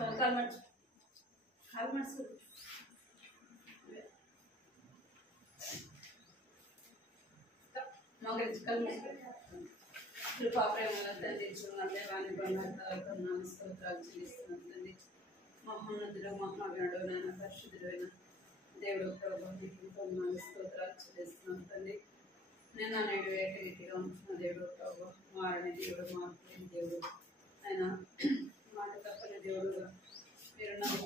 కాలు మర్చు కాలు మర్చు మగరించి కాలు మర్చు కృపా ప్రేమల తండ్రి దేవాన్ని బంగారు స్తోత్రాలు చెల్లిస్తున్నాను తండ్రి. మహోన్నతుడు మహాగణుడు నాయన పరిశుద్ధుడైన దేవుడు ప్రభు మీకు స్తోత్రాలు చెల్లిస్తున్నాను తండ్రి. నేను నేడు ఏకరీతిగా ఉంటున్న దేవుడు ప్రభు మారని దేవుడు మార్పులేని దేవుడు ఆయన మాట తప్పని దేవుడుగా మీరు నాకు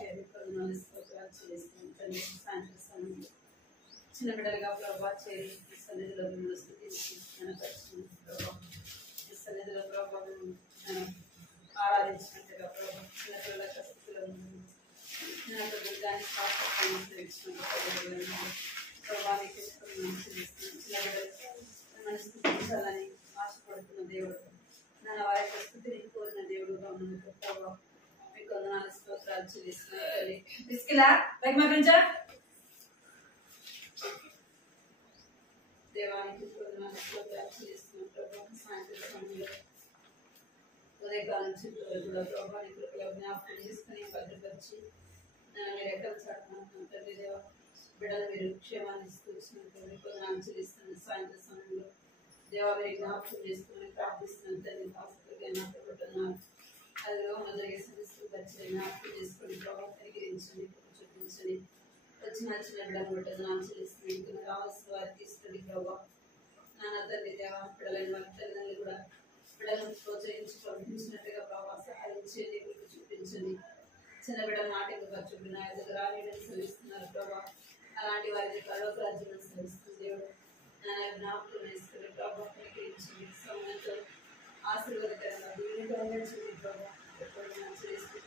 స్తోత్రాలు చెల్లిస్తున్నాను తండ్రి. సాయంత్రం సమయంలో చిన్న బిడ్డలుగా ప్రభావ చేరి ఈ సన్నిధిలో మిమ్మల్ని స్తుతించి కనపరుచుకున్నాను ప్రభావ. ఈ సన్నిధిలో ప్రభావ ఆరాధించినట్టుగా ప్రభావ చిన్నపిల్లల స్థితిలో చిన్న దుర్గాన్ని ప్రభావానికి చిన్న బిడ్డలు మిమ్మల్ని స్థుతించాలని ఆశపడుతున్న దేవుడు నన్ను వారి యొక్క స్థుతిని కోరిన దేవుడుగా ఉన్నందుకు ప్రభావ మీకు వందనాలు స్తోత్రాలు చెల్లిస్తున్నాను తల్లి. తీసుకెళ్ళా పైకి మాపించా దేవానికి వందనాలు స్తోత్రాలు చెల్లిస్తున్నాను ప్రభావ. సాయంత్రం సమయంలో ఉదయకాలం చుట్టూ కూడా ప్రభావాన్ని కృపలో జ్ఞాపకం చేసుకుని భద్రపరిచి మీరు ఎక్కడ చాటుకుంటున్నాను తండ్రి దేవ. బిడ్డలు మీరు క్షేమాన్ని ఇస్తూ వచ్చినట్టు వందనాలు చెల్లిస్తున్నాను. సాయంత్రం సమయంలో దేవ మీరు జ్ఞాపకం చేసుకుని ప్రార్థిస్తున్నాను తండ్రి. హాస్పిటల్గా జ్ఞాపకపడుతున్నాను అదిలో జరిగే సమస్యలు ఖచ్చితంగా జ్ఞాపకం చేసుకుని ప్రభావం పరిగణించండి చూపించండి. వచ్చిన బిడ్డలు వందనాలు చెల్లిస్తున్నాను. రావాల్సిన వారికి తీసుకుని ప్రభావ నాన్న తండ్రి దేవ. బిడ్డలని వారి తల్లిదండ్రులు కూడా బిడ్డలను ప్రోత్సహించి పంపించినట్టుగా ప్రభావ సహాయించండి మీకు చూపించండి. చిన్న బిడ్డ నాటికి ఖర్చు నా దగ్గర రాని సెలవిస్తున్నారు ప్రభావ. అలాంటి వారికి పరలోక రాజ్యం సెలవిస్తుంది దేవుడు. జ్ఞాపకం వేసుకుని ప్రభావ పరిగణించండి. సమయంతో ఆశీర్వాదకరంగా దీనికరంగా చూడండి ప్రభావ. చేస్తూ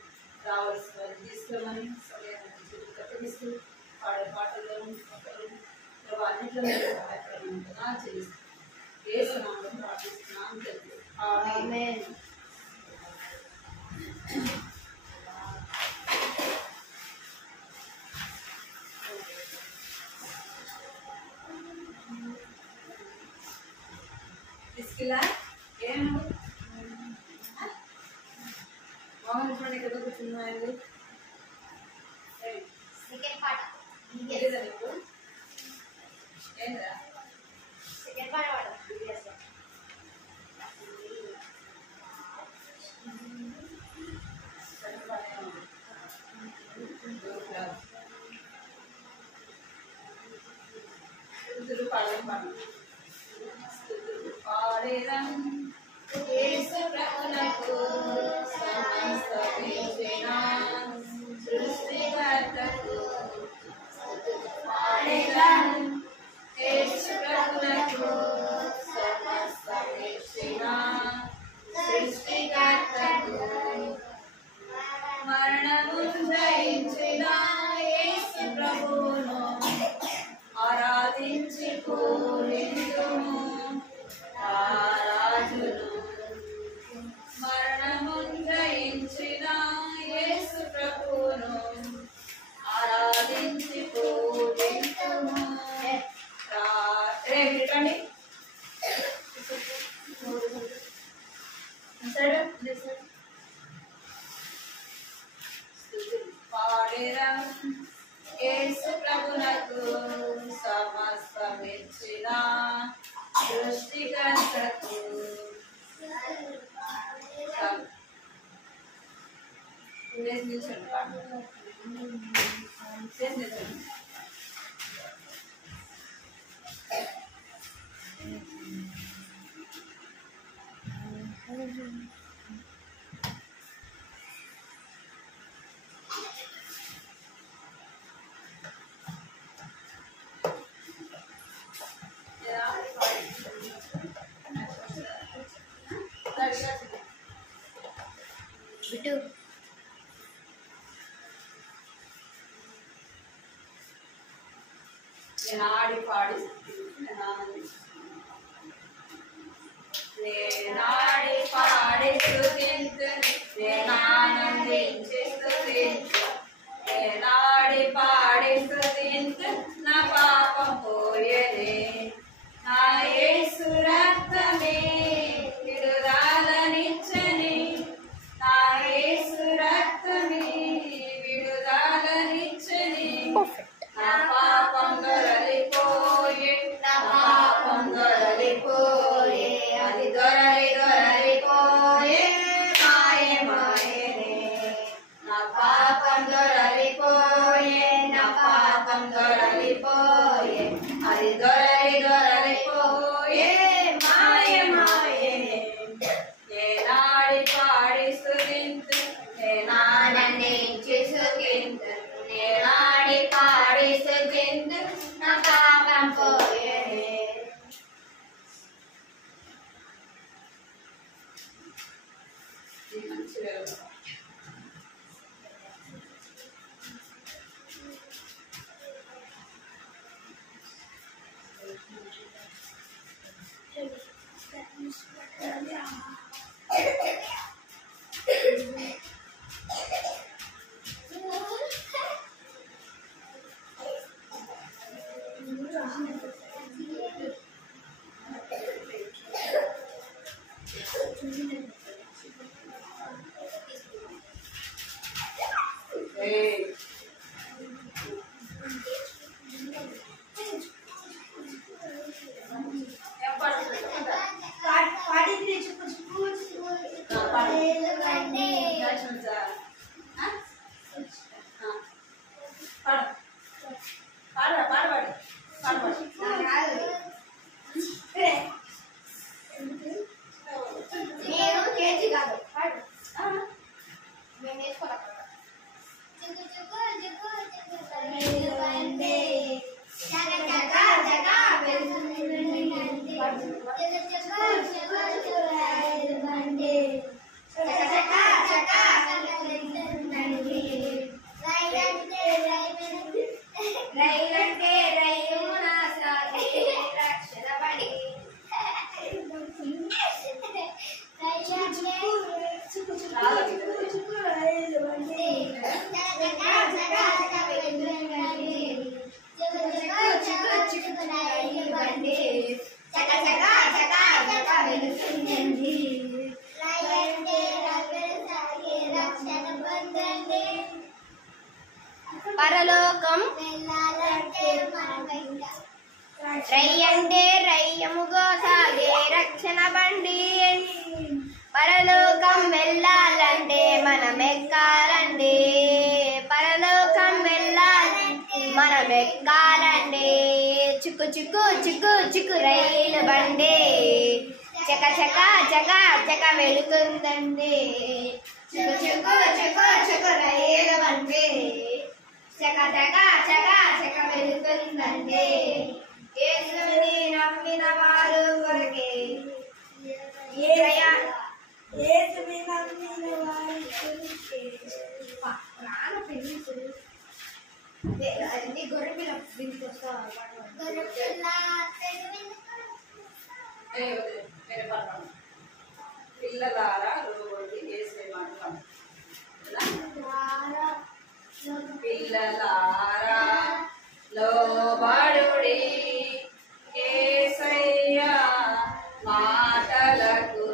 రావాల్సిన వారికి తీసుకురమని సమయాన్ని కట్టడిస్తూ పాడే పాటల్లోనూ ప్రభావ అన్నింటిలో సహాయపడమంటున్నా చేస్తూ ఏ సమానంలో ప్రార్థిస్తున్నాను తండ్రి. ఆమేన్. తీసుకెళ్ళా ఏం మోహన్ చూడండి కదా కూర్చున్నాయండి. సెకండ్ పాట తెలియదా నీకు? ఏంద్రా సెకండ్ పాట పాడు. యేసు ప్రభువునకు సమస్తమిచ్చిన సృష్టికర్తకు పాడెదను. యేసు ప్రభువునకు సమస్తమిచ్చిన సృష్టికర్తకు మరణము జయించిన యేసు ప్రభువును ఆరాధించి పూజింతుము. రాజును మరణము జయించిన యేసు ప్రభువును ఆరాధించి పూజింతుము. రేపండి పాడేరం యేసు ప్రభువునకు సమస్తమిచ్చిన సృష్టికర్తకు. బిట్టు ఆడి పాడి నేనాడి పాడి స్తుతింతు నేనానందించి స్తుతింతు నేనాడి పాడి స్తుతింతు నా పాపం పోయేనే నా యేసు రక్తమే విడుదలనిచ్చని నా యేసు మంచి వేరు పరలోకం రై అంటే రయ్యముగా సాగే రక్షణ బండి. పరలోకం వెళ్ళాలంటే మనం ఎక్కాలండి. పరలోకం వెళ్ళాలంటే మనం ఎక్కాలండి. చిక్కు చిక్కు చిక్కు చిక్కు రైలు బండి చక చక చక చక వెళుతుందండి. చిక్కు చిక్కు చిక్కు చిక్కు రైలు బండి చక చక చక చక వెళుతుందండి. యేసుని నమ్మిన వారు కొరకే యేసుని నమ్మిన వారు కొరకే ప్రాణ పెళ్ళి అది గొర్రె పిల్ల బిందుకొస్తా గొర్రె పిల్ల పిల్లలారా లోబడి యేసే మాట పిల్లలారా లోబడుడి యేసయ్య మాటలకు.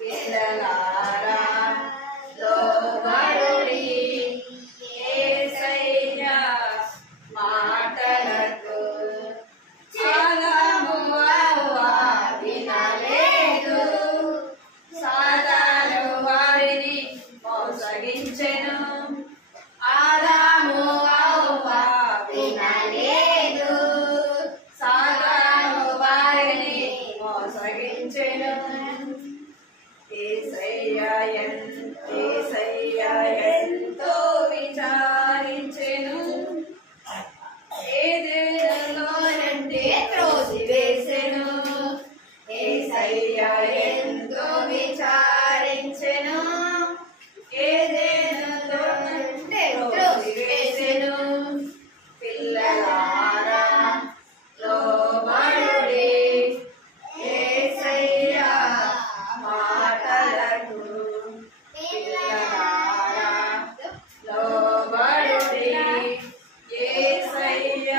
పిల్లలారా లోబడుడి యేసయ్య మాటలకు. ఆదాము హవ్వ వినలేదు, సాతాను వారిని మోసగించెను. ఆదాము హవ్వ వినలేదు, సాతాను వారిని మోసగించెను. యేసయ్య ఎంతో విచారించెను, ఏదేనులోనంటే త్రోసివేసెను. యేసయ్య ఎంతో విచారించెను, ఏదేనులోనంటే త్రోసివేసెను. పిల్లలారా లోబడుడి యేసయ్య మాటలకు. పిల్లలారా లోబడుడి యేసయ్య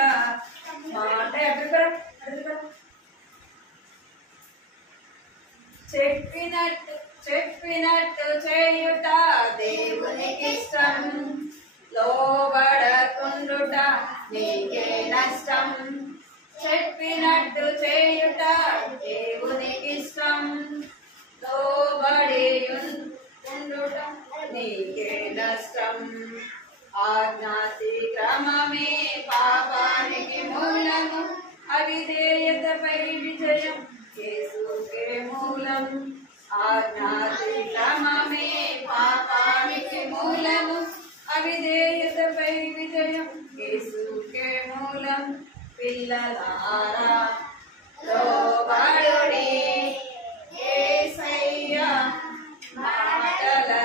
మాట. చెప్పినట్టు చేయుట దేవునికిష్టం, లోబడకుండుట నీకే నష్టం. చెప్పినట్టు చేయుట దేవునికిష్టం, లోబడి ఉండుట నీకే నష్టం. ఆజ్ఞాతిక్రమమే పాపానికి మూలము, అవిధేయతపై విజయం యేసుకే మూలం. ఆజ్ఞాతిక్రమమే పాపానికి మూలము, అవిధేయతపై విజయం యేసుకే మూలం. పిల్లలారా లోబడుడి యేసయ్య మాటలకు.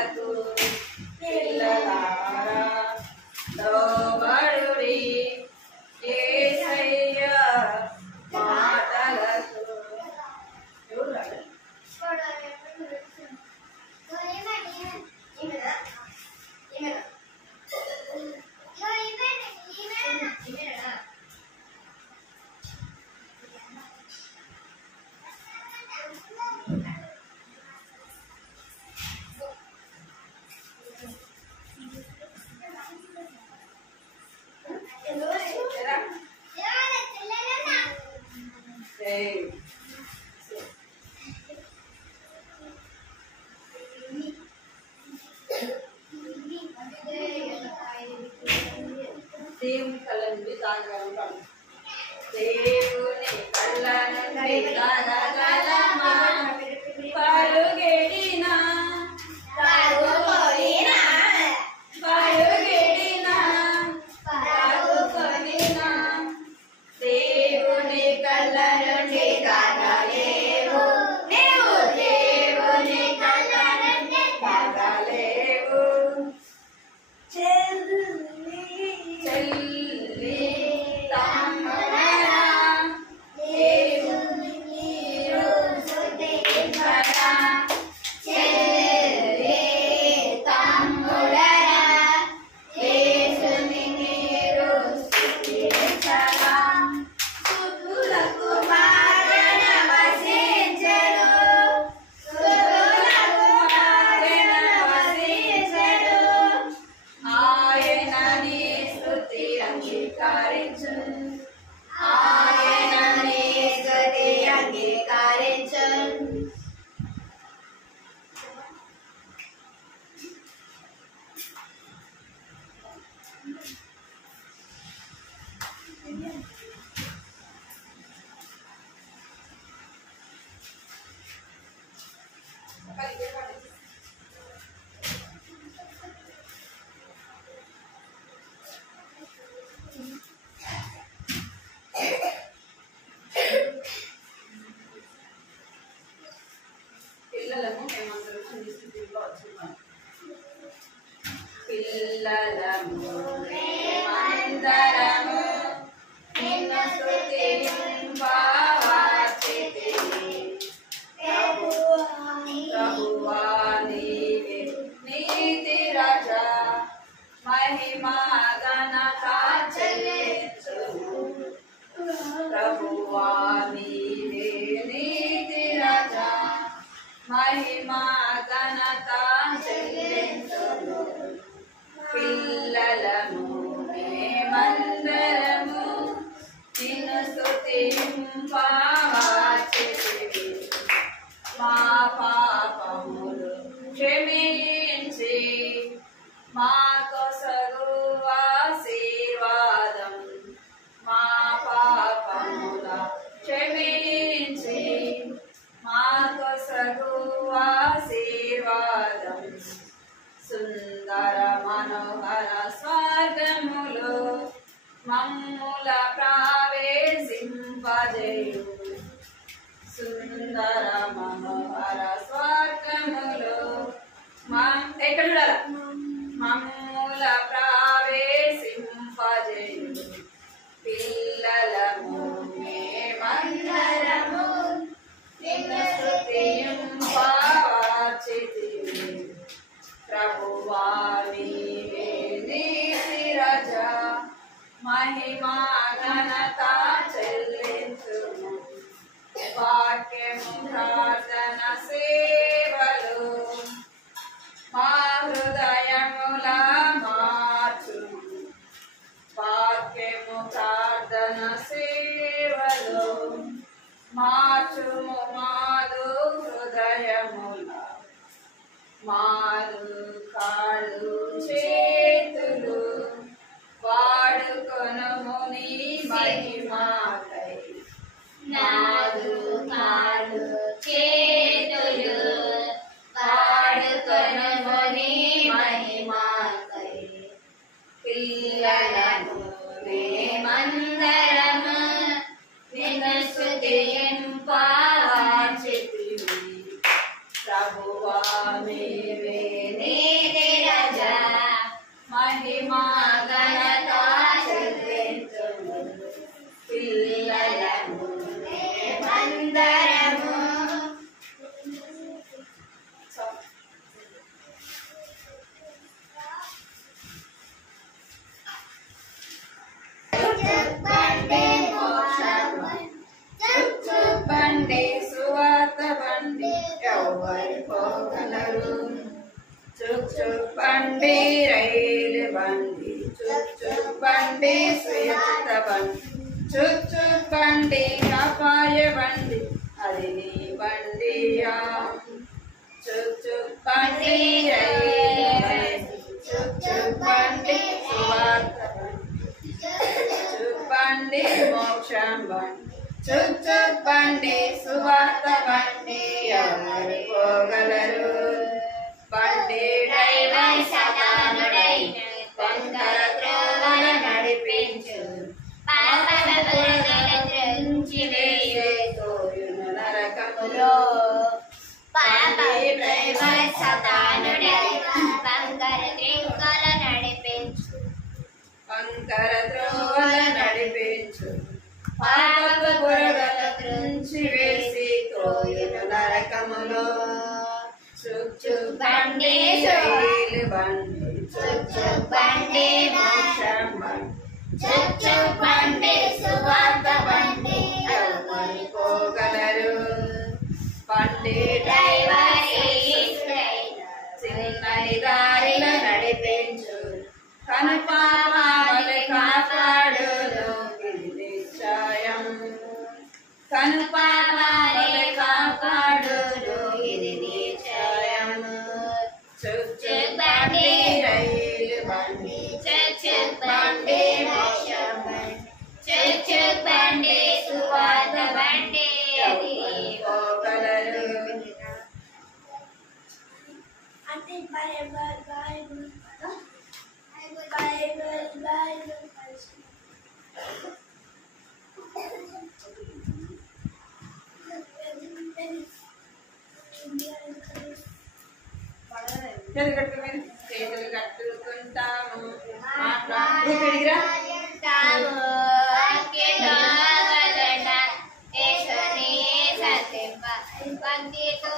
దేవుని కళ్ళ నుండి కలగలమా పరుగెడిన దేవుని కళ్ళ నుండి కలగలేవు నీవు దేవుని కళ్ళ నుండి కలగలేవు చెల్లి తమ్ముడరా దేవుని నీరు స్తుతించరా చెల్లి తమ్ముడరా దేవుని నీరు స్తుతించరా సుతులకు మారణ వసించెను సుతులకు మారణ వసించెను ఆయన నీ స్తుతి అంగీకరించు ఆయన నీ స్తుతి అంగీకరించు పిల్లలము మేమందరం చిన్న స్థితిలో వచ్చున్నాం పిల్లలము మేమందరము నిన్ను స్తుతింపవచ్చితిమి ప్రభువా నీవే నీతి రాజా మహిమా ఘనత చెల్లించుము ప్రభువా నీవే నీతి రాజా మహిమా ఘనత చెల్లించుము పిల్లలము మేమందరము నిన్ను స్తుతింపవచ్చితిమి మా పాపములు క్షమించి మా కొసగు ఆశీర్వాదం మా పాపముల క్షమించి మా కొసగు ఆశీర్వాదం సుందర మనోహర స్వర్గములో మమ్ముల ప్రవేశింపజేయు సుందర మనోహర స్వర్గములో ఎక్కడ చూడాల మమ్ముల ప్రవేశింపజేయు పిల్లలము మేమందరము నిన్ను స్తుతింపవచ్చితిమి ప్రభువా నీవే నీతి రాజా మహిమా ఘనత చెల్లించుము వాక్యము ప్రార్థన సేవలు మా హృదయముల మార్చుము వాక్యము ప్రార్థన సేవలు మార్చుము మాదు హృదయముల మాదు కాళ్ళు చేతులు వాడుకొనుము నీ మహిమాకై నాదు కాళ్ళు చేతులు వాడుకొనుము నీ మహిమాకై పిల్లలము మేమందరము నిన్ను స్తుతింపవచ్చితిమి ప్రభువా నీవే నీతి రాజా మహిమా ఘనత చెల్లించుము పిల్లలము మేమందరము బండి సువార్త బండి ఎవరు పోగలరు చుక్ చుక్ బండి రైలు బండి చుక్ చుక్ బండి సువార్త బండి చుక్ చుక్ బండి అపాయ బండి అది నీ బండియా చుక్ చుక్ బండి రైలు బండి చుక్ చుక్ బండి సువార్త బండి చుక్ బండి మోక్షం బండి సువార్త బండి ఎవరు పోగలరు? బండి డ్రైవర్ సదానుడై వంకర త్రోవల నడిపించు, తోయును నరకములో. బండి డ్రైవర్ సదానుడై వంకర త్రోవల నడిపించు, వంకర త్రోవల నడిపించు, పాపపు బురదల త్రుంచి వేసి తోయును నరకములో. చుచ్చు బండి రైలు బండి, చుచ్చు బండి మోక్షం బండి, చుచ్చు బండి సువార్త బండి ఎవరు పోగలరు? బండి డ్రైవర్ చిన్నని దారిలో నడిపించు, కనుపాపవలె కాపాడును ఇది నిశ్చయం, కనుపాపవలె కాపాడును ఇది నిశ్చయం. చుచ్చు బండి రైలు బండి, చుచ్చు బండి మోక్షం బండి, చుచ్చు బండి సువార్త బండి ఎవరు పోగలరు? అంటే బైబిల్ బైబిల్ బైబిల్ బైబిల్ చేతులు కట్టుకోమని, చేతులు కట్టుకుంటాము మాట్లాడురా.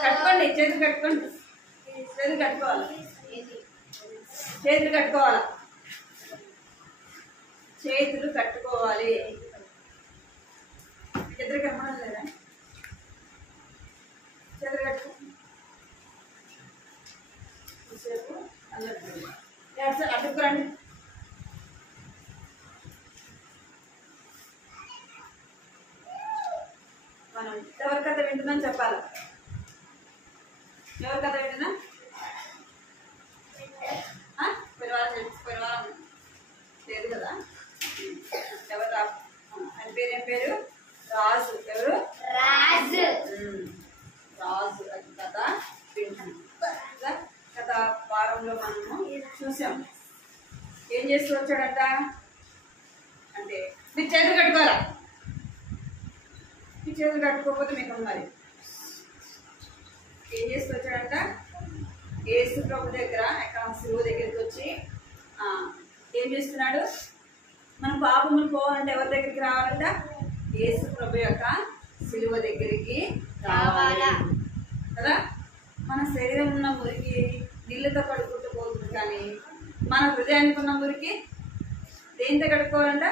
కట్టుకోండి, చేతులు కట్టుకోండి, చేతులు కట్టుకోవాలి, చేతులు కట్టుకోవాలా, చేతులు కట్టుకోవాలి. చేతులు కట్టడం లేదా? చేతులు కట్టుకో. అడ్డుకురండి. మనం ఎవరి కథ వింటున్నాం చెప్పాలి. ఎవరి కథ వింటున్నా? పరివారం లేదు కదా? ఎవరు? ఆయన పేరు ఏం పేరు? రాజు. ఎవరు? రాజు. రాజు అది కథ వింటున్నాం. గత వారంలో మనము చూసాం. ఏం చేస్తూ వచ్చాడంట అంటే, మీరు చేతులు కట్టుకోవాలా, మీ చేతులు కట్టుకోకపోతే మీకు మరి ఏం చేస్తూ వచ్చాడంట? యేసు ప్రభు దగ్గర శిలువ దగ్గరికి వచ్చి ఏం చేస్తున్నాడు? మన పాపములు పోవాలంటే ఎవరి దగ్గరికి రావాలంట? యేసు ప్రభు యొక్క శిలువ దగ్గరికి రావాలా కదా? మన శరీరం ఉన్న మురికి నీళ్ళతో కడుక్కుంటూ పోతుంది, కానీ మన హృదయానికి ఉన్న మురికి దేంతో కడుక్కోవాలంట?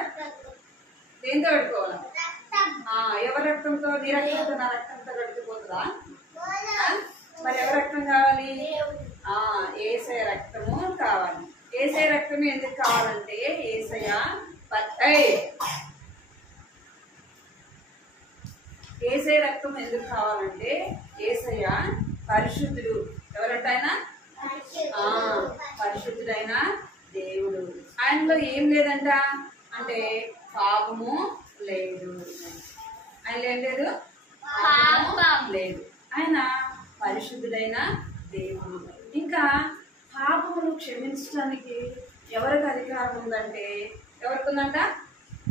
దేంతో కడుక్కోవాలా? ఎవరి రక్తంతో? నీ రక్తంతో, నా రక్తంతో కడుక్కుపోతుందా? మరి ఎవరి రక్తం కావాలి? యేసయ్య రక్తము కావాలి. యేసయ్య రక్తం ఎందుకు కావాలంటే, యేసయ్య యేసయ్య రక్తం ఎందుకు కావాలంటే, యేసయ్య పరిశుద్ధుడు. ఎవరంటే ఆయన పరిశుద్ధుడైన దేవుడు. ఆయనలో ఏం లేదంట అంటే పాపము లేదు. ఆయనలో ఏం లేదు? పాపం లేదు. ఆయన పరిశుద్ధుడైన దేవుడు. ఇంకా పాపములు క్షమించడానికి ఎవరికి అధికారం ఉందంటే, ఎవరికి ఉందంట?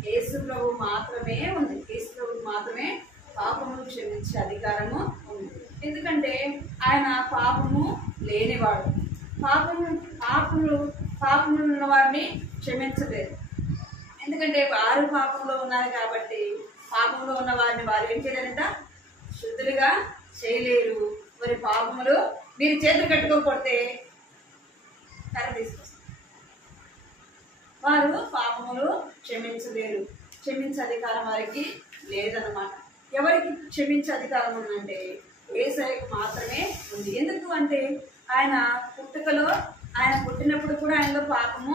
యేసు ప్రభు మాత్రమే ఉంది. యేసు ప్రభు మాత్రమే పాపములు క్షమించే అధికారము ఉంది. ఎందుకంటే ఆయన పాపము లేనివాడు. పాపములు ఉన్న వారిని క్షమించలేదు. ఎందుకంటే వారు పాపంలో ఉన్నారు కాబట్టి, పాపంలో ఉన్న వారిని వారు ఏం చేయలేదంట? శుద్ధులుగా చేయలేరు. మరి పాపములు మీరు చేతులు కట్టుకోకపోతే కర్ర తీసుకొస్తారు. వారు పాపములు క్షమించలేరు. క్షమించే అధికారం వారికి లేదన్నమాట. ఎవరికి క్షమించే అధికారం ఉందంటే యేసయ్యకు మాత్రమే ఉంది. ఎందుకు అంటే ఆయన పుట్టుకలో, ఆయన పుట్టినప్పుడు కూడా ఆయనలో పాపము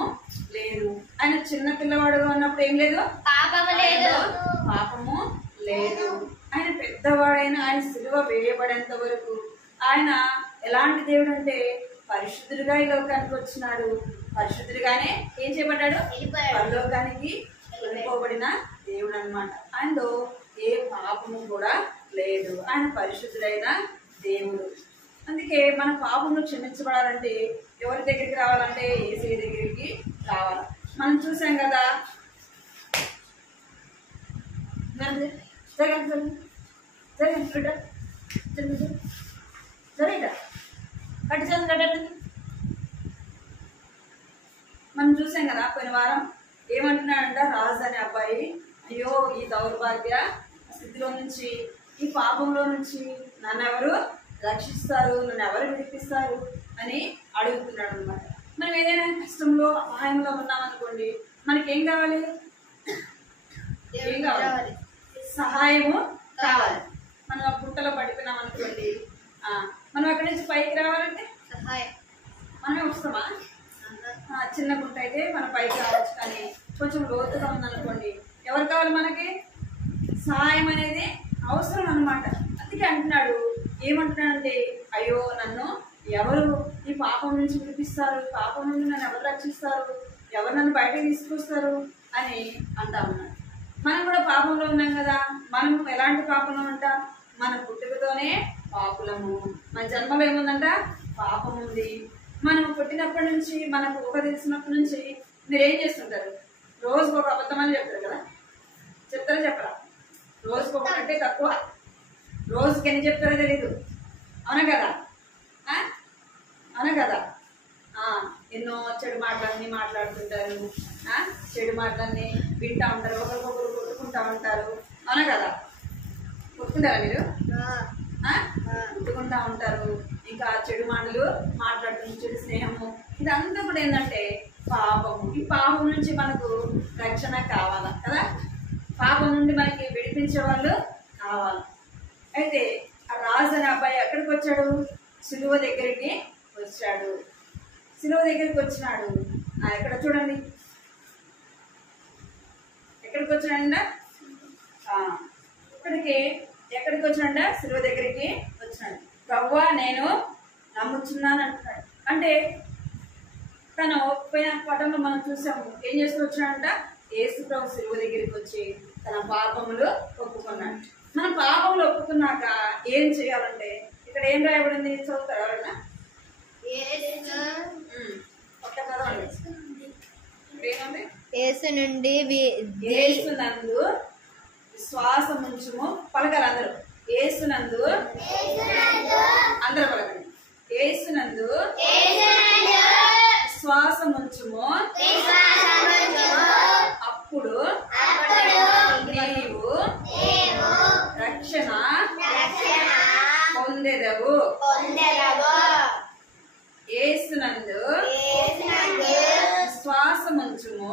లేదు. ఆయన చిన్న పిల్లవాడుగా ఉన్నప్పుడు ఏం లేదు? పాపము లేదు. పాపము లేదు. ఆయన పెద్దవాడైన, ఆయన సిలువ వేయబడేంత వరకు ఆయన ఎలాంటి దేవుడు అంటే పరిశుద్ధుడిగా ఈ లోకానికి వచ్చినాడు. పరిశుద్ధుడిగానే ఏం చేయబడ్డాడు? పరలోకానికి వెళ్ళిపోబడిన దేవుడు అన్నమాట. ఆయనలో ఏ పాపము కూడా లేదు. ఆయన పరిశుద్ధుడైన దేవుడు. అందుకే మన పాపములు క్షమించబడాలంటే ఎవరి దగ్గరికి రావాలంటే యేసయ్య దగ్గరికి రావాలి. మనం చూసాం కదా, మనం చూసాం కదా పోయిన వారం ఏమంటున్నాడంట రాజు అనే అబ్బాయి, అయ్యో ఈ దౌర్భాగ్య స్థితిలో నుంచి, ఈ పాపంలో నుంచి నన్ను ఎవరు రక్షిస్తారు, నన్ను ఎవరు విడిపిస్తారు అని అడుగుతున్నాడు అనమాట. మనం ఏదైనా కష్టంలో అపాయంలో ఉన్నామనుకోండి, మనకేం కావాలి? ఏం కావాలి? సహాయము కావాలి. మనం గుట్టలో పడిపోయినాం అనుకోండి, మనం అక్కడి నుంచి పైకి రావాలంటే సహాయం మనమే వస్తామా? చిన్న గుంట అయితే మన పైకి రావచ్చు, కానీ కొంచెం లోతుగా ఉందనుకోండి ఎవరు కావాలి? మనకి సహాయం అనేది అవసరం అన్నమాట. అందుకే అంటున్నాడు, ఏమంటున్నాడంటే అయ్యో నన్ను ఎవరు ఈ పాపం నుంచి విడిపిస్తారు, పాపం నుండి నన్ను ఎవరు రక్షిస్తారు, ఎవరు నన్ను బయటకు తీసుకొస్తారు అని అంటా ఉన్నాడు. మనం కూడా పాపంలో ఉన్నాం కదా. మనం ఎలాంటి పాపంలో ఉంటాం? మన పుట్టుకతోనే పాపులము. మన జన్మలో ఏముందంట? పాపం ఉంది. మనం పుట్టినప్పటి నుంచి, మనకు ఊహ తెలిసినప్పటి నుంచి మీరు ఏం చేస్తుంటారు? రోజుకు ఒక అబద్ధం అని చెప్తారు కదా. చెప్తారా చెప్పరా? రోజుకు ఒకటంటే తక్కువ, రోజుకి ఎన్ని చెప్తారో తెలీదు. అవునా కదా? అవునా కదా? ఎన్నో చెడు మాటలన్నీ మాట్లాడుతుంటారు, చెడు మాటలన్నీ వింటా ఉంటారు, ఒకరికొకరు కొట్టుకుంటా ఉంటారు. అవునా కదా? కొట్టుకుంటారా మీరు? కొట్టుకుంటా ఉంటారు. ఇంకా చెడు మాటలు మాట్లాడుతుంది, చెడు స్నేహము, ఇదంతా కూడా ఏంటంటే పాపము. ఈ పాపం నుంచి మనకు రక్షణ కావాలా కదా? పాపం నుండి మనకి విడిపించే వాళ్ళు కావాలి. అయితే ఆ రాజు అనే అబ్బాయి ఎక్కడికి వచ్చాడు? సిలువ దగ్గరికి వచ్చాడు. సిలువ దగ్గరికి వచ్చినాడు. ఎక్కడ చూడండి, ఎక్కడికి వచ్చాడంట? ఎక్కడికి వచ్చాడంట? సిలువ దగ్గరికి వచ్చినాడు. ప్రభువా నేను నమ్ముచున్నాను అంటున్నాడు. అంటే తను పోయిన పటంలో మనం చూసాము, ఏం చేస్తూ వచ్చినాడంట? యేసు ప్రభు సిలువ దగ్గరికి వచ్చి తన పాపములు ఒప్పుకున్నాడు. మన పాపములు ఒప్పుకున్నాక ఏం చేయాలంటే ఇక్కడ ఏం రాయబడింది? చదువుతారు ఎవరన్నా? యేసునందు విశ్వాసముంచుము. పలకాలి అందరూ. యేసునందు, అందరూ పలకండి. యేసునందు విశ్వాసముంచుము, అప్పుడు నీవు రక్షణ పొందెదవు. యేసునందు విశ్వాసముంచుము,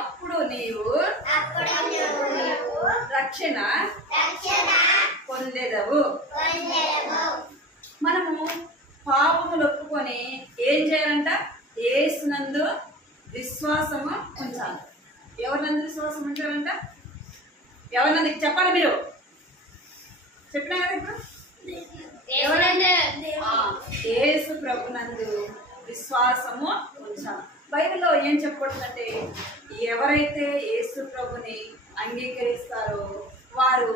అప్పుడు నీవు రక్షణ పొందెదవు. మనము పాపములు ఒప్పుకొని ఏం చేయాలంట? యేసునందు విశ్వాసము ఉంచాలి. ఎవరినందు విశ్వాసం ఉంచాలంట? ఎవరినందు చెప్పాలి మీరు? చెప్పినా కదా ఇప్పుడు? ఎవరంటే యేసు ప్రభునందు విశ్వాసము ఉంచాలి. బైబిల్లో ఏం చెప్పబడుతుందంటే ఎవరైతే యేసు ప్రభుని అంగీకరిస్తారో వారు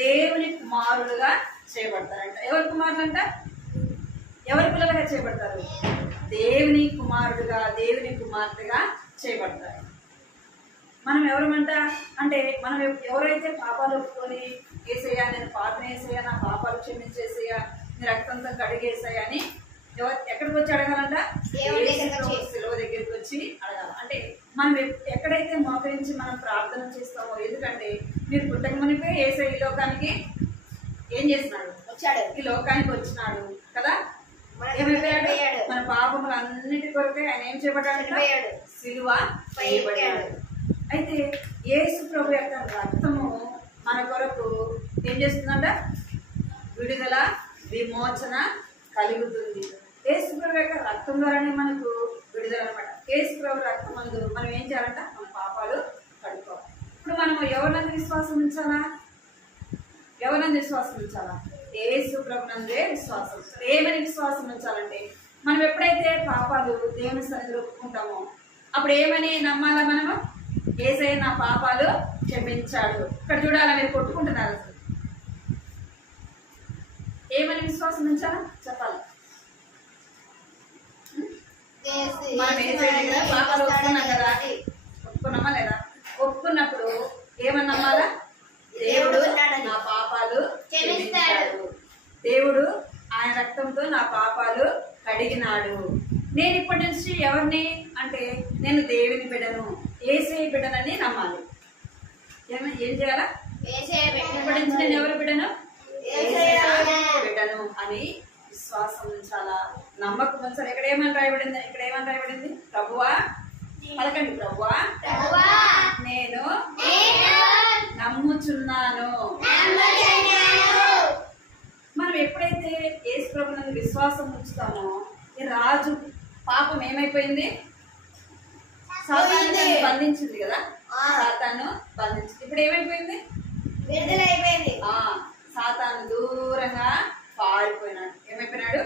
దేవుని కుమారులుగా చేయబడతారంట. ఎవరి కుమారులంట? ఎవరి పిల్లలుగా చేయబడతారు? దేవుని కుమారుడుగా, దేవుని కుమార్తెగా చేయబడతారు. మనం ఎవరమంట అంటే మనం ఎవరైతే పాపాలు ఒప్పుకొని ఏసయ్యా నేను పాపని వేసేయా, నా పాపాలు క్షమించేసేయా, నీ రక్తంతో కడిగేసాయా అని ఎక్కడికి వచ్చి అడగాలంట? సిలువ దగ్గరికి వచ్చి అడగాలి. అంటే మనం ఎక్కడైతే మోకరించి మనం ప్రార్థన చేస్తామో, ఎందుకంటే మీరు పుట్టక మునిపే ఏసయ్య ఈ లోకానికి ఏం చేస్తున్నాడు? వచ్చాడు. ఈ లోకానికి వచ్చినాడు కదా. ఏమైపోయాడు? మన పాపములు అన్నిటి కొరకే ఆయన ఏం చేయబడ్డాడు? సిలువ వేయబడ్డాడు. అయితే యేసు ప్రభు యొక్క రక్తము మన కొరకు ఏం చేస్తుందంట? విడుదల, విమోచన కలుగుతుంది. యేసు ప్రభు యొక్క రక్తం ద్వారానే మనకు విడుదల అనమాట. యేసు ప్రభు రక్తం మందు మనం ఏం చేయాలంట? మన పాపాలు కడుక్కోవాలి. ఇప్పుడు మనం ఎవరినందు విశ్వాసం ఉంచాలా? ఎవరినందు విశ్వాసం ఉంచాలా? యేసు ప్రభు నందే విశ్వాసం. ఏమని విశ్వాసం ఉంచాలంటే మనం ఎప్పుడైతే పాపాలు దేవుని సన్నిధిలో ఒప్పుకుంటామో అప్పుడు ఏమని నమ్మాలా? మనము యేసయ్య నా పాపాలు క్షమించాడు. ఇక్కడ చూడాలా, మీరు కొట్టుకుంటున్నారు అసలు. ఏమని విశ్వాసం ఉంచాలా చెప్పాలి. మనం యేసయ్య దగ్గర పాపాలు ఒప్పుకున్నాం కదా, ఒప్పుకున్నామా లేదా? ఒప్పుకున్నప్పుడు ఏమని నమ్మాలా? దేవుడు నా పాపాలు క్షమిస్తాడు, దేవుడు ఆయన రక్తంతో నా పాపాలు కడిగినాడు. నేను ఇప్పటి నుంచి ఎవరిని అంటే నేను దేవుని బిడ్డను, యేసయ్య బిడ్డనని నమ్మాలి. ఏం చేయాలా? ఇప్పటి నుంచి నేను ఎవరి బిడ్డను? బిడ్డను అని విశ్వాసం ఉంచాలా, నమ్మకం ఉంచాలి. ఇక్కడ ఏమని రాయబడింది? ప్రభువా, పలకండి, ప్రభువా నేను నమ్ముచున్నాను. మనం ఎప్పుడైతే యేసు ప్రభువునందు విశ్వాసం ఉంచుతామో ఈ రాజు పాపం ఏమైపోయింది? సాతాను బంధించింది కదా, సాతాను బంధించింది. ఇప్పుడు ఏమైపోయింది? విడుదలైపోయింది. సాతాను దూరంగా పారిపోయినాడు. ఏమైపోయినాడు?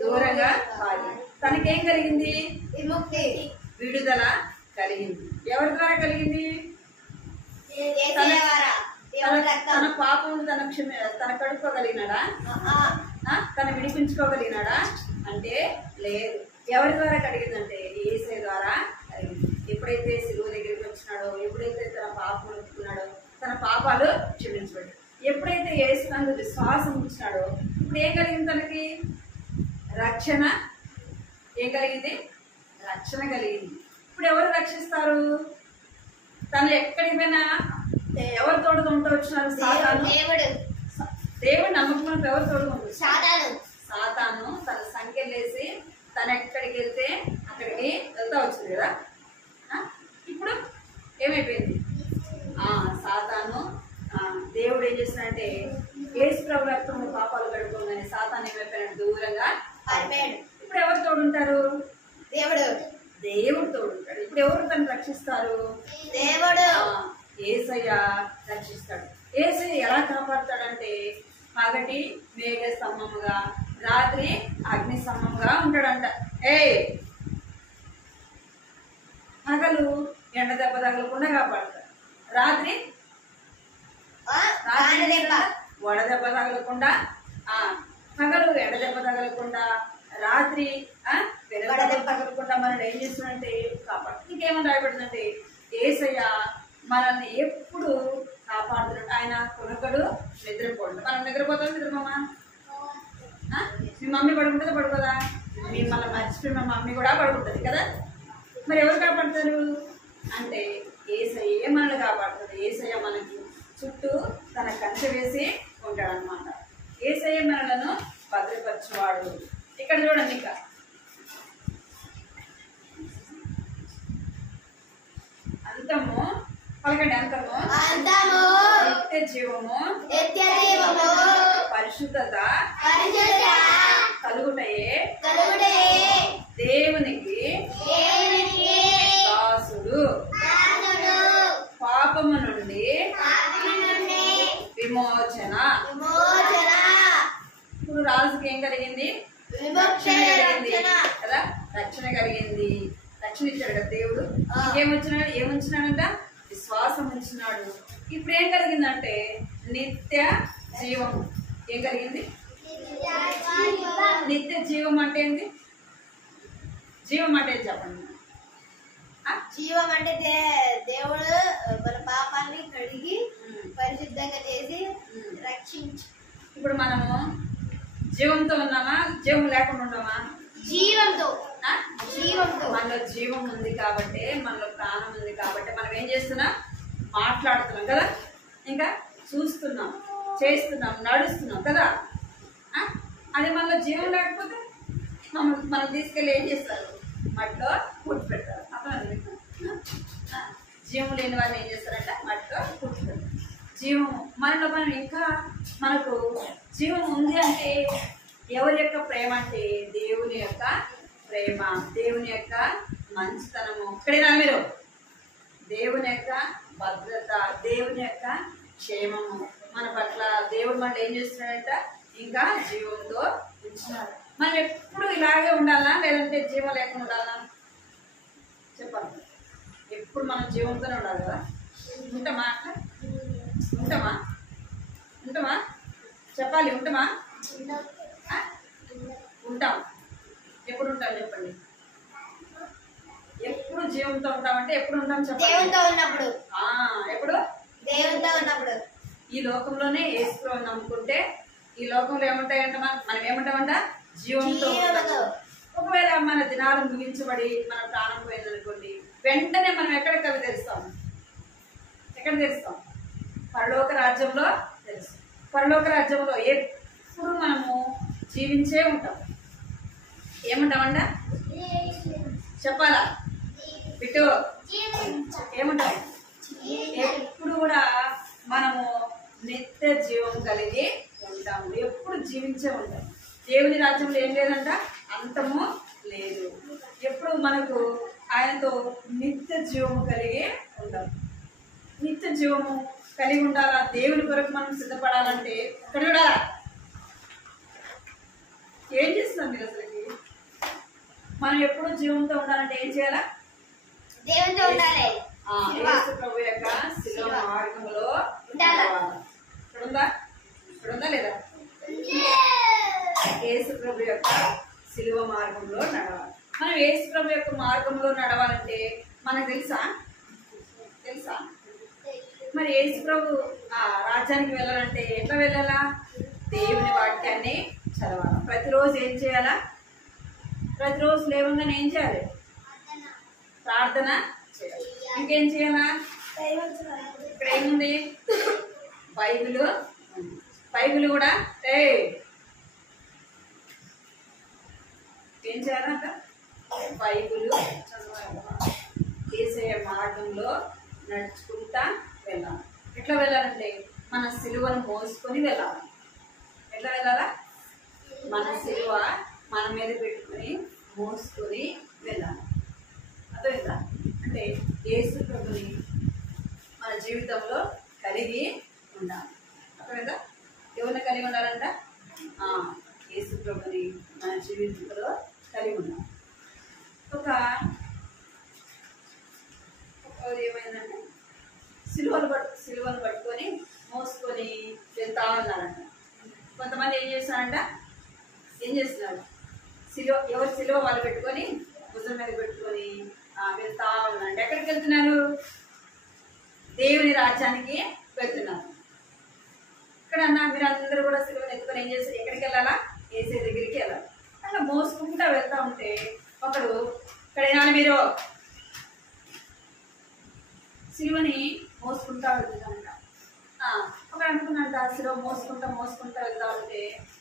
దూరంగా పారిపోయాడు. తనకేం కలిగింది? విముక్తి, విడుదల కలిగింది. ఎవరి ద్వారా కలిగింది? తన పాపం తన కడుక్కోగలిగినాడా? తన విడిపించుకోగలిగినాడా అంటే లేదు. ఎవరి ద్వారా కలిగిందంటే యేసయ్య ద్వారా కలిగింది. ఎప్పుడైతే సిలువ దగ్గరికి వచ్చినాడో, ఎప్పుడైతే తన పాపం ఒప్పుకున్నాడో తన పాపాలు క్షమించబడ్డాడు. ఎప్పుడైతే యేసునందు విశ్వాసం ఉంచినాడో ఇప్పుడు ఏం కలిగింది? తనకి రక్షణ. ఏం కలిగింది? రక్షణ కలిగింది. ఇప్పుడు ఎవరు రక్షిస్తారు? తను ఎక్కడికి పోయినా ఎవరు తోడుగా ఉంటూ వచ్చినారు? సాతాను. దేవుడు నమ్మకం ఎవరు తోడుగా ఉంటుంది? సాతాను తన సంఖ్యలేసి తను ఎక్కడికి వెళ్తే అక్కడికి వెళ్తా వచ్చింది కదా. ఇప్పుడు ఏమైపోయింది? సాతాను దేవుడు ఏం చేస్తున్నాడంటే యేసు ప్రభు రక్తంలో పాపాలు కడుక్కోగానే సాతాను ఏమైపోయినాడు? దూరంగా పారిపోయాడు. ఇప్పుడు ఎవరు తోడుంటారు? దేవుడు తోడుంటాడు. ఇప్పుడు ఎవరు తను రక్షిస్తారు? దేవుడు. యేసయ్య రక్షిస్తాడు. యేసయ్య ఎలా కాపాడుతాడంటే పగటి మేఘ స్తంభముగా, రాత్రి అగ్ని స్తంభముగా ఉంటాడంట. పగలు ఎండ దెబ్బ తగలకుండా కాపాడతాడు, రాత్రి వడదెబ్బ తగలకుండా, పగలు ఎండ దెబ్బ తగలకుండా, రాత్రి వెనక తగలకుండా మనం ఏం చేస్తున్నాడంటే కాపాడు. ఇంకేమని రాయబడిందంటే యేసయ్య మనల్ని ఎప్పుడు కాపాడుతున్నాడు. ఆయన కొనకడు, నిద్రపోడు. మనం నిద్రపోతాం, నిద్రపోమా? మీ మమ్మీ పడుకుంటుందా? పడుకోదా? మిమ్మల్ని మర్చిపోయి మా మమ్మీ కూడా పడుకుంటుంది కదా. మరి ఎవరు కాపాడుతారు అంటే యేసయ్య మనల్ని కాపాడుతాడు. యేసయ్య మనకి చుట్టూ తన కంచె వేసి ఉంటాడనమాట. యేసయ్య మనలను భద్రపరచువాడు. ఇక్కడ చూడండి, ఇంకా అంతము పలకండి. అంతము నిత్య జీవము పరిశుద్ధత కలుగుటయే దేవునికి దాసుడు, పాపము నుండి విమోచన. ఇప్పుడు రాజుకి ఏం కలిగింది? రక్షణ కలిగింది కదా. రక్షణ కలిగింది, రక్షణ ఇచ్చాడు కదా దేవుడు. ఏముంచినాడంట? విశ్వాసం ఉంచినాడు. ఇప్పుడు ఏం కలిగిందంటే నిత్య జీవము. ఏం కలిగింది? నిత్య జీవం అంటే ఏంటి? జీవం అంటే చెప్పండి. జీవం అంటే దేవుడు మన పాపాన్ని కడిగి పరిశుద్ధంగా చేసి రక్షించి. ఇప్పుడు మనము జీవంతో ఉన్నామా, జీవం లేకుండా ఉన్నామా? జీవంతో. మనలో జీవం ఉంది కాబట్టి, మనలో ప్రాణం ఉంది కాబట్టి మనం ఏం చేస్తున్నాం? మాట్లాడుతున్నాం కదా, ఇంకా చూస్తున్నాం, చేస్తున్నాం, నడుస్తున్నాం కదా. అదే మనలో జీవం లేకపోతే మనం తీసుకెళ్ళి ఏం చేస్తారు? మట్టిలో పుట్టి పెడతారు. అర్థమైంది మీకు? జీవం లేని వాళ్ళు ఏం చేస్తారంటే మట్టిలో పుట్టి పెడతారు. జీవం మనలో మనం ఇంకా మనకు జీవం ఉంది అంటే ఎవరి యొక్క ప్రేమ అంటే దేవుని యొక్క ప్రేమ, దేవుని యొక్క మంచితనము. ఇక్కడేనా మీరు? దేవుని యొక్క భద్రత, దేవుని యొక్క క్షేమము మన పట్ల దేవుడు మనం ఏం చేస్తున్నాడంట? ఇంకా జీవంతో ఉంచినాడు. మనం ఎప్పుడు ఇలాగే ఉండాలా లేదంటే జీవం లేకుండా ఉండాలా? చెప్పండి. ఎప్పుడు ఎప్పుడు మనం జీవంతోనే ఉండాలి కదా. ఉంటామా అట్లా? ఉంటామా? ఉంటామా? చెప్పాలి. ఉంటామా? ఉంటాం. ఎప్పుడు ఉంటాం చెప్పండి. ఎప్పుడు జీవంతో ఉంటామంటే ఎప్పుడు ఉంటాం చెప్పండి. దేవునితో ఉన్నప్పుడు. ఎప్పుడు? దేవునితో ఉన్నప్పుడు. ఈ లోకంలోనే యేసుప్రభువుని నమ్ముకుంటే ఈ లోకంలో ఏముంటాయంట? మనం ఏముంటామంట? జీవంతో. ఒకవేళ మన దినాలు ముగించబడి మన ప్రాణం పోయిందనుకోండి, వెంటనే మనం ఎక్కడికి అవి తెలుస్తాం? ఎక్కడ తెలుస్తాం? పరలోక రాజ్యంలో తెలుస్తాం. పరలోక రాజ్యంలో ఎప్పుడు మనము జీవించే ఉంటాం. ఏముంటామంట? చెప్పాలా బిట్టు? ఏముంటాం? ఎప్పుడు కూడా మనము నిత్య జీవం కలిగి ఉంటాము. ఎప్పుడు జీవించే ఉంటాం. దేవుని రాజ్యంలో ఏం లేదంట? అంతము లేదు. ఎప్పుడు మనకు ఆయనతో నిత్య జీవము కలిగి ఉంటాం. నిత్య జీవము కలిగి ఉండాలా? దేవుని కొరకు మనం సిద్ధపడాలంటే ఎక్కడ చూడాలా? ఏం చేస్తున్నాం మీరు అసలుకి? మనం ఎప్పుడు జీవంతో ఉండాలంటే ఏం చేయాలా? దేవునితో ఉండాలి. యేసు ప్రభు యొక్క శిలువ మార్గంలో ఇక్కడుందా లేదా? యేసు ప్రభు యొక్క శిలువ మార్గంలో నడవాలి. మనం యేసు ప్రభు యొక్క మార్గంలో నడవాలంటే మనకు తెలుసా? మరి యేసు ప్రభు రాజ్యానికి వెళ్ళాలంటే ఎట్లా వెళ్ళాలా? దేవుని వాక్యాన్ని చదవాలి. ప్రతిరోజు ఏం చేయాలా? ప్రతిరోజు లేవగానే ఏం చేయాలి? ప్రార్థన చేయాలి. ఇంకేం చేయాలా? ఇక్కడ ఏముంది? బైబిల్ కూడా ఏం చేయాలంట? బైబిల్ చదవాలి. యేసయ్య మార్గంలో నడుచుకుంటా వెళ్ళాలి. ఎట్లా వెళ్ళాలంటే మన సిలువను మోసుకొని వెళ్ళాలి. ఎట్లా వెళ్ళాలా? మన సిలువ మన మీద పెట్టుకొని మోసుకొని వెళ్ళాలి. అర్థమైందా? అంటే యేసు ప్రభుని మన జీవితంలో కలిగి ఉండాలి. అర్థమైందా? ఎవరిని కలిగి ఉండాలంట? యేసు ప్రభుని మన జీవితంలో కలిగి ఉండాలి. ఏమైందంటే సిలువను పట్టుకొని మోసుకొని వెళ్తా ఉన్నారంట. కొంతమంది ఏం చేస్తున్నారు? ఎవరి సిలువ వాళ్ళు పెట్టుకొని భుజం మీద పెట్టుకొని వెళ్తా ఉన్నారంట. ఎక్కడికి వెళ్తున్నారు? దేవుని రాజ్యానికి వెళ్తున్నారు. ఇక్కడ మీరు అందరూ కూడా సిలువను ఎత్తుకొని ఏం చేస్తారు? ఎక్కడికి వెళ్ళాలా? యేసయ్య దగ్గరికి వెళ్ళాలి. అట్లా మోసుకుంటా వెళ్తా ఉంటే ఒకడు ఇక్కడ వినాలి, మీరు సిలువని మోసుకుంటా వెళ్తుందంట. ఒకడు అనుకున్నంట సిలువ మోసుకుంటా వెళ్తా ఉంటే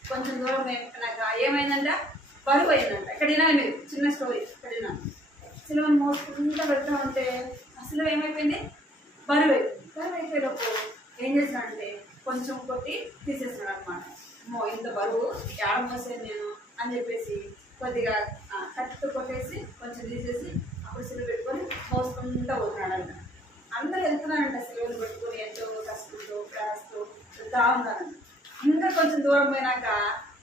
కొంచెం దూరం నాకు ఏమైందంట? బరువు అయిందంట. ఇక్కడ వినాలి మీరు, చిన్న స్టోరీ. ఇక్కడ వినాలి. సిలువను మోసుకుంటా వెళ్తా ఉంటే అసలు ఏమైపోయింది? బరువు అయిపోయేటప్పుడు ఏం చేసినాడంటే కొంచెం కొట్టి తీసేసినాడు అనమాట. ఇంత బరువు ఏడ మోసేది నేను అని చెప్పేసి కొద్దిగా కత్తితో కొట్టేసి కొంచెం తీసేసి అప్పుడు సిలువ పెట్టుకొని మోసుకుంటూ పోతున్నాడు అంట. అందరూ వెళ్తున్నారంట సిలువను పెట్టుకొని ఎంతో కష్టంతో ప్రయాసతో వెళ్తా ఉన్నారంట. ఇంకా కొంచెం దూరం పోయినాక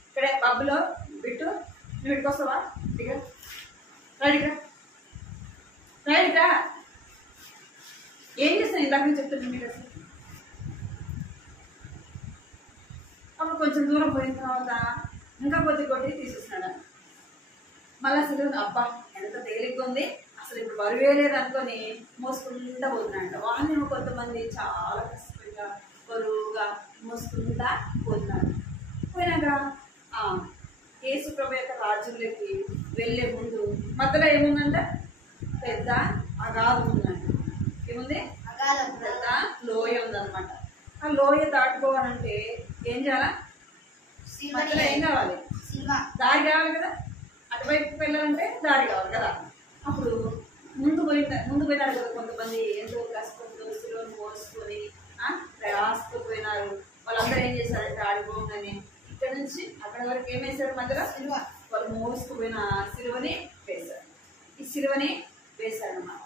ఇక్కడే పబ్లో బిట్టు నువ్వు ఇక్కడికి వస్తావా? దిగా రైడ్గా ఏం చేస్తాను ఇందాక నుంచి చెప్తుంది మీరు అసలు. అప్పుడు కొంచెం దూరం పోయిన తర్వాత ఇంకా కొట్టి తీసేస్తున్నాడు. మళ్ళీ అసలు అబ్బా ఎంత తేలిగ్గా ఉంది, అసలు ఇప్పుడు బరువే లేదు అనుకొని మోసుకుంటా పోతున్నాడు. వాళ్ళేమో కొంతమంది చాలా కష్టంగా బరువుగా మోసుకుంటా పోతున్నాడు. పోయినాక యేసు ప్రభు యొక్క రాజ్యంలోకి వెళ్ళే ముందు మధ్యలో ఏముందంట? పెద్ద అగాధం ఉందంట. ఏముంది? పెద్ద లోయ ఉందన్నమాట. ఆ లోయ దాటుకోవాలంటే ఏం చేయాలా? మధ్యలో ఏం కావాలి? దారి కావాలి కదా. అటువైపు వెళ్ళాలంటే దారి కావాలి కదా. అప్పుడు ముందు పోయినారు కదా కొంతమంది, ఎంతో కష్టంతో సిలువను మోసుకొని ప్రయాసతో పోయినారు. వాళ్ళందరూ ఏం చేశారంటే ఆడిపోగానే ఇక్కడ నుంచి అక్కడ వరకు ఏం వేశారు? మధ్యలో సిలువ. వాళ్ళు మోసుకుపోయిన సిలువని వేశారు. ఈ సిలువని వేశారన్నమాట.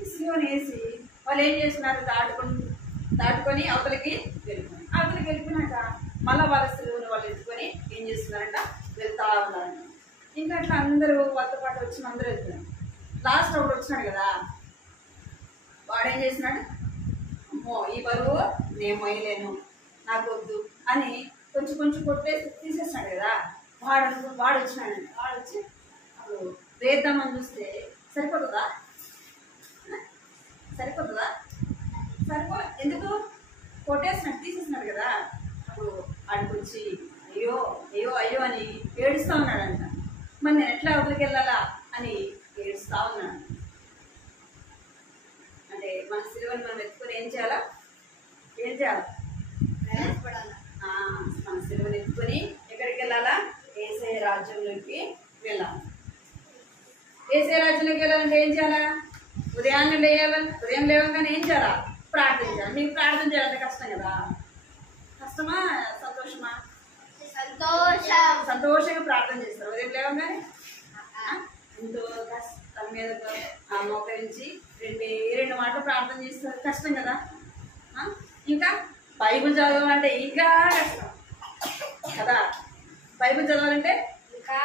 ఈ సిలువని వేసి వాళ్ళు ఏం చేస్తున్నారు? దాటుకొని అవతలికి వెళ్ళిపోయినాక మళ్ళీ వాళ్ళ సిలువను వాళ్ళు ఎత్తుకొని ఏం చేస్తున్నారంట? వెళ్తా ఉన్నారంట. ఇంకా అట్లా అందరూ వాళ్ళతో పాటు వచ్చిన అందరూ వెళ్తున్నారు. లాస్ట్ ఒకటి వచ్చినాడు కదా, వాడేం చేసినాడు, అమ్మో ఈ బరువు నేను మొయ్యలేను, నాకు వద్దు అని కొంచెం కొంచెం కొట్టేసి తీసేసినాడు కదా. వాడు వచ్చినాడండి. వాడు వచ్చి అప్పుడు వేద్దామని చూస్తే సరిపోతుందా? సరిపోతుందా? ఎందుకు కొట్టేసినాడు, తీసేసినాడు కదా. అప్పుడు ఆడికొచ్చి అయ్యో అయ్యో అయ్యో అని ఏడుస్తూ ఉన్నాడంట. మరి నేను ఎట్లా అవతలికి వెళ్ళాలా అని ఏడుస్తూ ఉన్నాడు. అంటే మన సిలువని మనం ఎత్తుకొని ఏం చేయాలా? మన సిలువని ఎత్తుకొని ఎక్కడికి వెళ్ళాలా? యేసయ్య రాజ్యంలోకి వెళ్ళాలి. యేసయ్య రాజ్యంలోకి వెళ్ళాలంటే ఏం చేయాలా? ఉదయం లేవగానే ఏం చేయాలా? ప్రార్థన చేయాలి. మీకు ప్రార్థన చేయాలంటే కష్టం కదా. కష్టమా సంతోషమా? సంతోషంగా ప్రార్థన చేస్తారు ఉదయం లేవగానే. ఎంతో కష్టం మీద మోకరించి రెండు మాటలు ప్రార్థన చేస్తారు. కష్టం కదా. ఇంకా బైబిల్ చదవాలంటే ఇంకా కష్టం కదా. బైబిల్ చదవాలంటే ఇంకా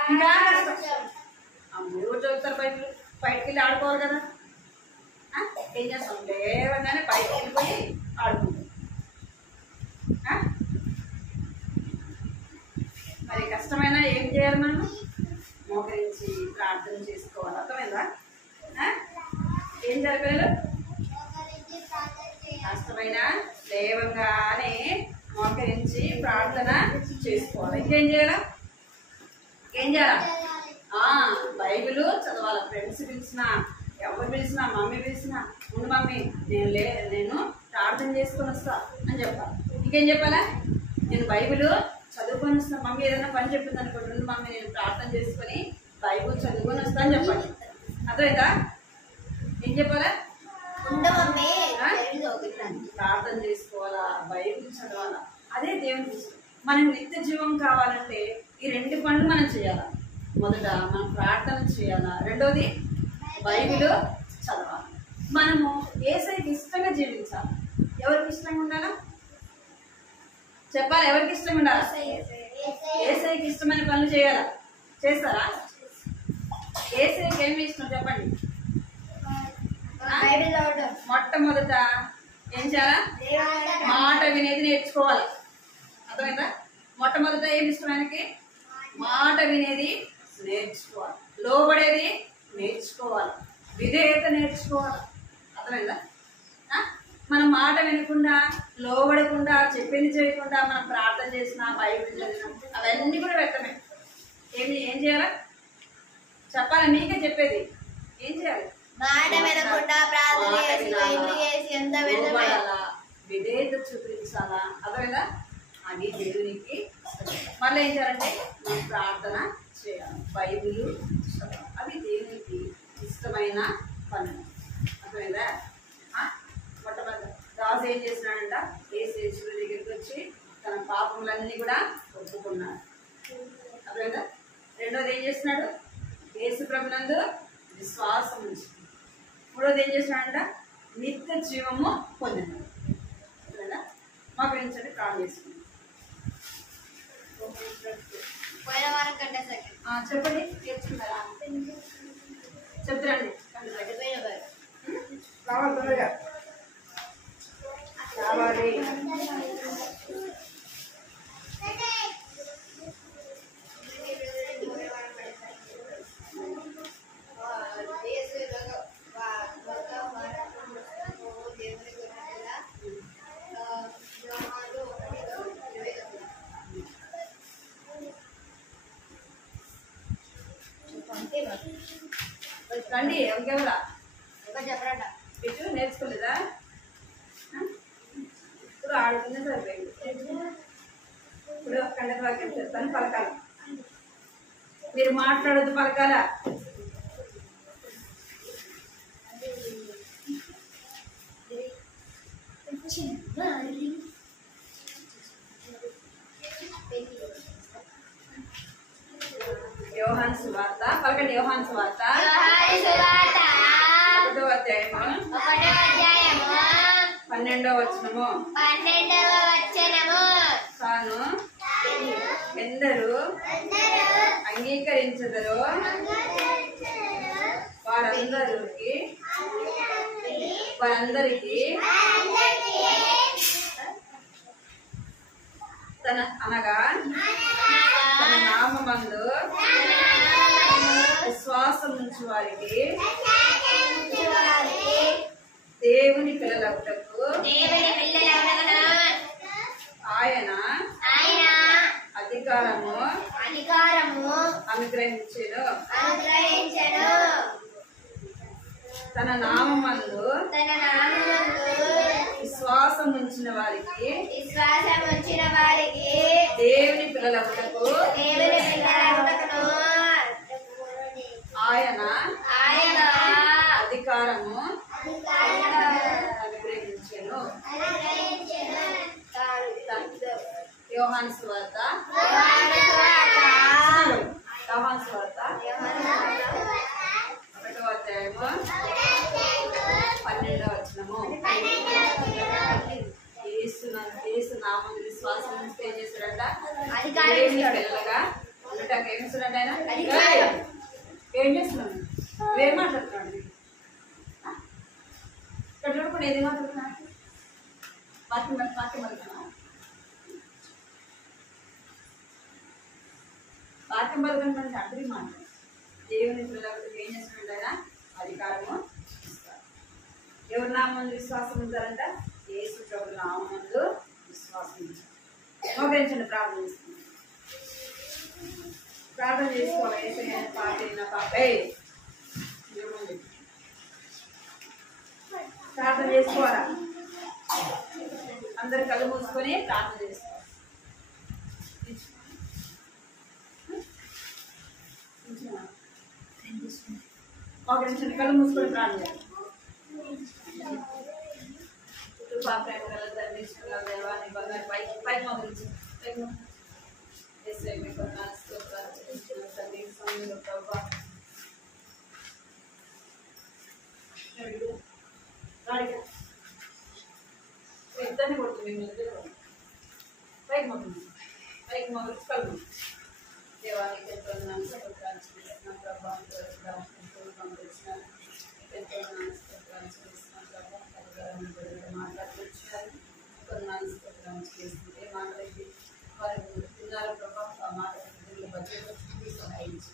కష్టం. మీరు చదువుతారు బైబిల్, బయటకు వెళ్ళి ఆడుకోవాలి కదా. ఏం చేస్తాం? లేవగానే బయటకు వెళ్ళిపోయి ఆడుకుంటాం. మరి కష్టమైనా ఏం చేయాలి? మనం మోకరించి ప్రార్థన చేసుకోవాలి. అర్థమైందా? ఏం జరగలేదు? కష్టమైనా లేవగానే మోకరించి ప్రార్థన చేసుకోవాలి. ఇంకేం చేయాలా? బైబిల్ చదవాలి. ఫ్రెండ్స్ పిలిచినా, ఎవరు పిలిచినా, మమ్మీ పిలిచినా, ముందు మమ్మీ నేను ప్రార్థన చేసుకొని వస్తా అని చెప్పాలి. ఇంకేం చెప్పాలా? నేను బైబిల్ చదువుకొని వస్తాను. మమ్మీ ఏదైనా పని చెప్పింది అనుకోండి, మమ్మీ నేను ప్రార్థన చేసుకొని బైబిల్ చదువుకొని వస్తా అని చెప్పాలి. అర్థమైందా? ఏం చెప్పాలా? ప్రార్థన చేసుకోవాలా, బైబిల్ చదవాలా. అదే దేవుని ఇష్టం. మనకు నిత్య జీవం కావాలంటే ఈ రెండు పనులు మనం చేయాలా. మొదట మనం ప్రార్థన చేయాలా, రెండోది బైబిల్ చదవాలి. మనము యేసయ్యకి ఇష్టంగా జీవించాలి. ఎవరికి ఇష్టంగా ఉండాలా చెప్పాలి? ఎవరికి ఇష్టంగా ఉండాలా? యేసయ్యకి ఇష్టమైన పనులు చేయాలా? చేస్తారా? యేసయ్యకి ఏమి ఇష్టం చెప్పండి? మొట్టమొదట ఏం చేయాలా? మాట వినేది నేర్చుకోవాలి. అర్థమైందా? మొట్టమొదట ఏమి ఇష్టం ఆయనకి? మాట వినేది నేర్చుకోవాలి, లోబడేది నేర్చుకోవాలి, విధేయత నేర్చుకోవాలి. అర్థమైందా? మనం మాట వినకుండా, లోబడకుండా, చెప్పింది చేయకుండా మనం ప్రార్థన చేసినా, బైబిల్ చదివినా అవన్నీ కూడా వ్యర్థమే. ఏం చేయాలా చెప్పాలా? నీకే చెప్పేది. ఏం చేయాలి? విధేయత చూపించాలా. అర్థమైందా? అది దేవునికి. మళ్ళీ ఏం చేయాలంటే మనం ప్రార్థన చేయాలి, బైబిల్ చదవాలి. అవి దేవునికి ఇష్టమైన పనులు. అర్థమైందా? మొట్టమొదటి రాజు ఏం చేసినాడంట? యేసు దగ్గరికి వచ్చి తన పాపములన్నీ కూడా ఒప్పుకున్నాడు. అర్థమైందా? రెండోది ఏం చేస్తున్నాడు? యేసు ప్రభునందు విశ్వాసం ఉంచి. మూడోది ఏం చేసినాడంట? నిత్య జీవము పొందినాడు. అర్థమైందా? మా ఫ్రెండ్స్ అంటే కాల్ చేసుకున్నాం. చెప్పండి, నేర్చుకున్నారా? చెప్తారండి. కావాలి త్వరగా కావాలి. రండి, ఇంకెవరా చెప్పరంట. ఇటు నేర్చుకోలేదా? ఇప్పుడు ఆడుకునే సరిపోయింది. ఇప్పుడు కండ వాక్యం చెప్తాను, పలకాల. మీరు మాట్లాడద్దు, పలకాల. యోహాను సువార్త పలకండి. యోహాను సువార్త 1వ అధ్యాయము 12వ వచనము. తాను ఎందరూ అంగీకరించెదరో వారందరికి వారందరికీ అనగా తన నామమందు విశ్వాసం ఉంచు వారికి దేవుని పిల్లలకుటకు ఆయన అధికారము అనుగ్రహించెను. తన నామమందు విశ్వాసం ఉంచిన వారికి దేవుని పిల్లలకుటకు ఆయన అధికారము అనుగ్రహించెను. యోహాను సువార్త 1వ అధ్యాయము 12వ వచనము. యేసు నామమున విశ్వాసం ఉంచితే ఏం చేస్తాడంట? దేవుని పిల్లలుగా ఉండటానికి ఏం చేస్తున్నాడు ఆయన? ఏం చేస్తున్నాడు? ఏం మాట్లాడుతున్నాడు? ఇక్కడ కూడా ఏది మాట్లాడుతున్నాడు? వాక్యం పలకం అందరి మాట. దేవుని పిల్లలకు ఏం చేస్తున్నాడు ఆయన? అధికారము ఇస్తారు. ఎవరి నామందు విశ్వాసం ఉంటారంట? యేసు ప్రభు నామందు విశ్వాసం ఉంచారు. మోకరించండి, ప్రార్థన చేసుకుంటాం. ప్రార్థన చేసుకోవాలి. ఏసయ్య పాటైన పాపే ప్రార్థన చేసుకోవాలా? అందరు కళ్ళు మూసుకొని ప్రార్థన చేసుకోవాలి. ఒక నిమిషం కళ్ళు మూసుకొని ప్రార్థన చేయాలి. దేవాన్ని బంగారు పైకి పైకి మొదలు ఇద్దరిని కొడుతుంది. పైకి మొదలు కలుగు. దేవానికి ఎంతో మాట్లాడుతుంటే మాట్లాడి వారు తిన్నారు ప్రభావం. ఆ మాట బడ్జెట్లో చూపి సహాయించి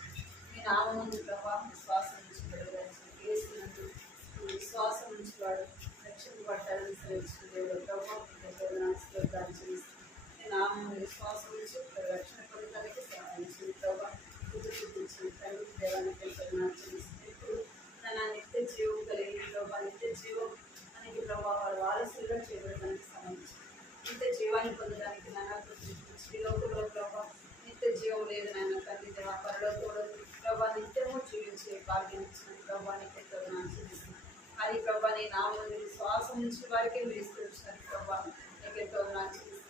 మీ నామం ముందు ప్రభావం విశ్వాసం నుంచి వేసినట్టు విశ్వాసం నుంచి వాడు రక్షణ పట్టాలని శ్రమించిన దేవుడు ప్రభావం మీ నామం విశ్వాసం నుంచి రక్షణ పొందడానికి సహాయించింది ప్రభావం. చూపించిన తండ్రి దేవానికి ఇప్పుడు నా నిత్య జీవం కలిగి ప్రభావ నిత్య జీవం అనేది ప్రభావ వారు వారసులుగా చేయబడడానికి సహాయించింది. నిత్య జీవాన్ని పొందడానికి నాన్న శ్రీలోకంలో ప్రభావ నిత్య జీవం లేదు నాన్న తండ్రి దేవ పరలోకంలో ప్రభావ నిత్యము జీవించే భాగ్యం ఇచ్చిన ప్రభావానికి చూపిస్తున్నాను. అది ప్రభావ నీ నామం శ్వాసం నుంచి వారికే మీరు ఇస్తున్నాను ప్రభావ నీకు ఎంతో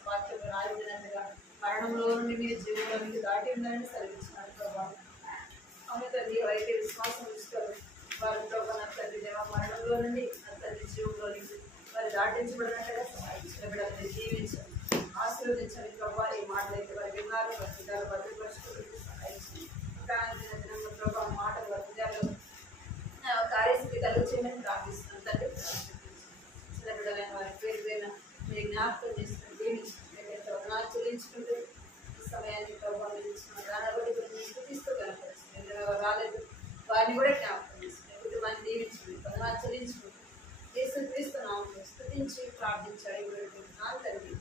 వాక్యం రాయినట్టుగా మరణంలో నుండి మీరు జీవంలో మీకు దాటి ఉందని సెలవించినారు ప్రభావం. అవును తండ్రి ఎవరైతే విశ్వాసం ఇస్తారు వారి ప్రభావ నా తండ్రి దేవ మరణంలో నుండి నా తండ్రి జీవంలో వారు దాటించబడినట్టుగా సహాయించిన బిడ్డలని జీవించండి, ఆశీర్వదించండి ప్రభావ. ఈ మాటలైతే వారు విన్నారు వర్తిదాలు భద్రపరచుకోవడానికి సహాయించండి. దినంలో ప్రభావ మాటలు వర్తిదాలు కార్యస్థితి కలిగించమని ప్రార్థిస్తున్నాను తండ్రి. చిన్న బిడ్డలైన వారి పేరు పైన మీరు జ్ఞాపకం చేస్తున్న దీవించండి. చెల్లించుకుంటూ ఈ సమయాన్ని ప్రభావం ఇచ్చిన దాని స్థుతిస్తూ కనపరుస్తుంది. రాలేదు వారిని కూడా జ్ఞాపకం చేస్తుంది. కుటుంబాన్ని దీవించండి. పదనాలు చెల్లించుకుంటూ యేసు క్రీస్తు నామములో స్తుతించి ప్రార్థించాడు తండ్రి.